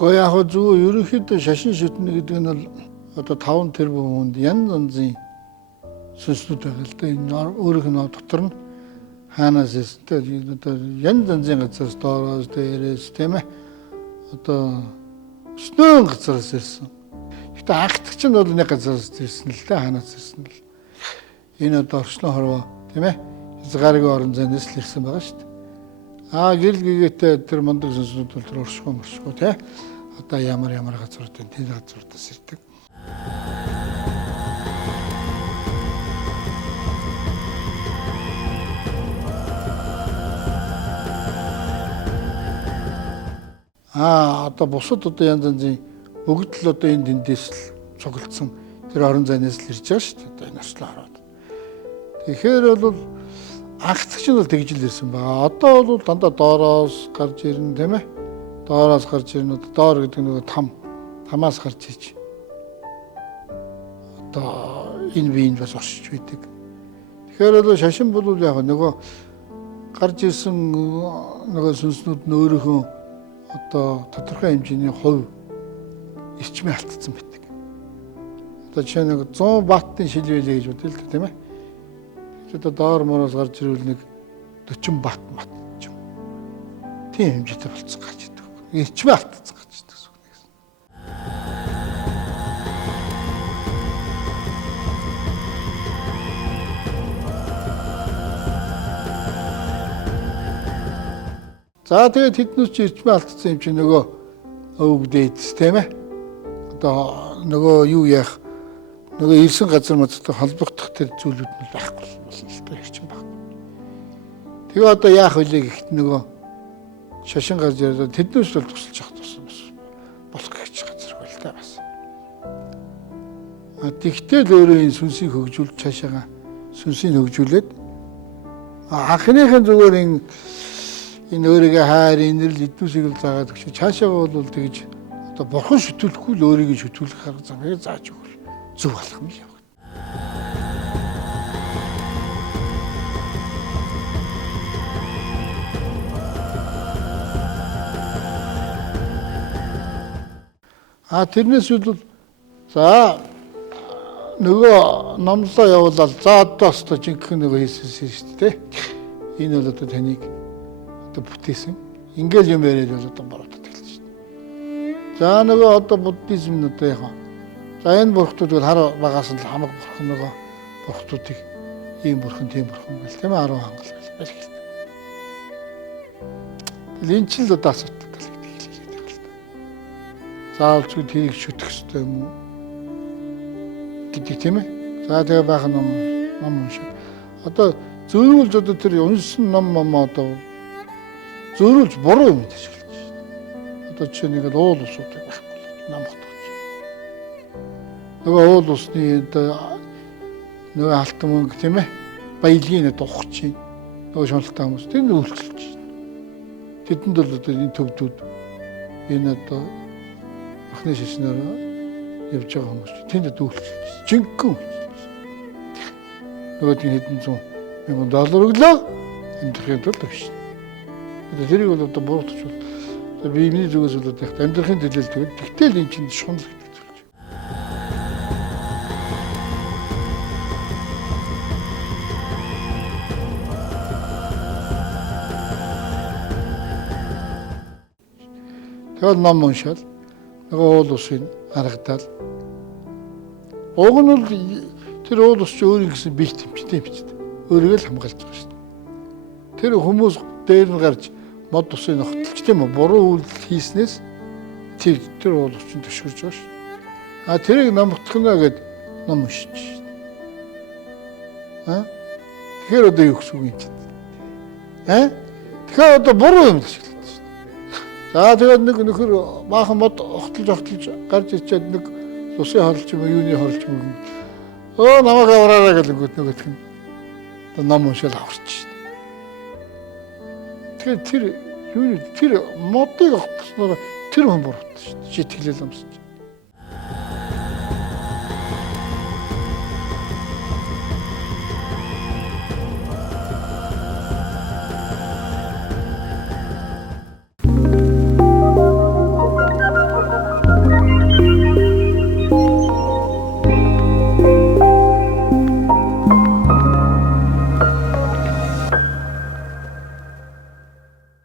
Гэхдээ яг зөв ерөнхийдөө шашин шүтнэ гэдэг нь бол одоо 5 тэрбум хүнд янз янзын сүнслүүд байгаа л да. Энэ өөрийнх нь дотор нь хаанаас ирсэнтэй одоо янз янзын газраас доороос дээрээс тийм ээ одоо снөн газраас ирсэн. Гэтэ анхдагч нь бол нэг газраас ирсэн л да, хаанаас ирсэн л. Энэ одоо орчлон хорвоо тийм ээ хязгааргүй орон зайнаас л ирсэн байгаа шүү дээ. Гэрэл гэгээтэй тэр мундаг сүнслүүд бол тэр оршихуй тий. Одоо ямар газрууд энэ тэр газруудаас ирдэг. Одоо бусад одоо янз янзын бүгд л одоо энэ дэндээс л цуглдсан тэр орон зайнаас л ирж байгаа шүү дээ. Одоо энэ орчлон хорвоод. Тэгэхээр бол анхдагч нь бол тэгж л ирсэн байгаа. Одоо бол дандаа доороос гарч ирнэ тийм ээ. Доороос гарч ирнэ. Доор гэдэг нь тамаас гарч иж. Одоо энэ биеинд бас оршиж байдаг. Тэгэхээр бол шашин бол яг нөгөө гарч ирсэн нөгөө сүнснүүд нь өөрийнхөө одоо тодорхой хэмжээний хувь эрчмээ алдсан байдаг. Одоо жишээ нь 100 баттын шилвэлээ гэж бодъё л да тийм ээ. Одоо доор мороос гарч ирвэл нэг 40 бат мат ч юм. Тийм хэмжээтэй болцсон гарч идэг. Эрчмээ алдсан гарч идэг гэсэн үг нэгсэн. За тэгээд тэднээс чи эрчмээ алдсан юм чи нөгөө өвгдээдс тийм ээ. Одоо нөгөө юу яах нөгөө ирсэн газар модтой холбогдох тэр зүйлүүд нь байхгүй болно л та хэрчэн байхгүй. Тэгээ одоо яах вэ гэхэд нөгөө шашин гарч ирээд тэднээс бол тусалж явах тусам болох гэж газар байл та бас. Тэгтэл өөрөө энэ сүнсийг хөгжүүлж цаашаага сүнсийг хөгжүүлээд анхныхын зүгээр энэ өөрийгөө хайр инэрл эднүсийг л заагаад өгч цаашаага бол тэгж одоо бурхан шүтүүлэхгүй л өөрийгөө шүтүүлэх арга замыг зааж өгөх зөв болох юм л яг. Тэрнээс бол за нөгөө номлоо явуулаад за одоос то жинхэнэ нөгөө хийсэн шүү дээ. Энэ бол одоо таныг одоо бүтээсэн. Ингээл юм яриад бол одоо бороод хэлж шүү дээ. За нөгөө одоо буддизм нь одоо яг за энэ бурхтууд бол хар багаас нь хамаг бурхан нөгөө бурхтуудыг ийм бурхан тийм бурхан гэл тийм 10 хангал гэл хэлдэг. Энэ ч л одоо асуудал гэдэг хэлээд байгаа л да. Заавал ч тэрийг шүтэх хэрэгтэй юм уу гэдэг тийм ээ. За тэгээ байх ном уншаа. Одоо зөөрүүлж одоо тэр уншсан ном одоо зөөрүүлж буруу юм гэж хэлж байна. Одоо жишээ нэг л уул усуудыг байхгүй нам утгач. Нөгөө уул усны нөгөө алтан мөнгө тийм ээ. Баялагын дуухч чинь нөгөө шуналтаа хүмүүс тэр нь үйлчлж байна. Тэдэнд бол одоо энэ төвдүүд энэ одоо ахны шишнээр явж байгаа хүмүүс тэнд үйлчлж жинхэнэ нөгөө тийм хэдэн зуун $1,000 өглөө амьдрахын тулд биш. Тэрийг бол одоо буруутгах бол биений зүгээс бол одоо амьдрахын төлөөлөлт гэдэг. Тэгтэл эн чинь шунал гэдэг зүйл. Тэгэл ном уншаал нөгөө уул усыг харагдаал. Уг нь бол тэр уул ус чи өөрийн гэсэн бие тэмцтэй бичдэг. Өөрийгөө л хамгаалж байгаа шүү дээ. Тэр хүмүүс дээр нь гарч мод усыг ногтлж тийм үү буруу үйлдэл хийснээс тэр уул ус чинь төшгөрж байгаа шүү. Тэрийг номтгоно гэд ном уншиж шүү дээ. Тэгэхээр одоо юу гэсэн үг юм чинь? Тэгэхээр одоо буруу юм шиг л шүү дээ. За тэгээд нэг нөхөр баахан мод огтлж гарч ирчээд нэг усын хорлж юм юуны хорлж юм. Намайг авраарай гэл нөгөөх нь одоо ном уншаал аварч шин. Тэгэхээр тэр модыг огтлсноор тэр хүн буруутсан шүү дээ. Житгэлэл юмсч.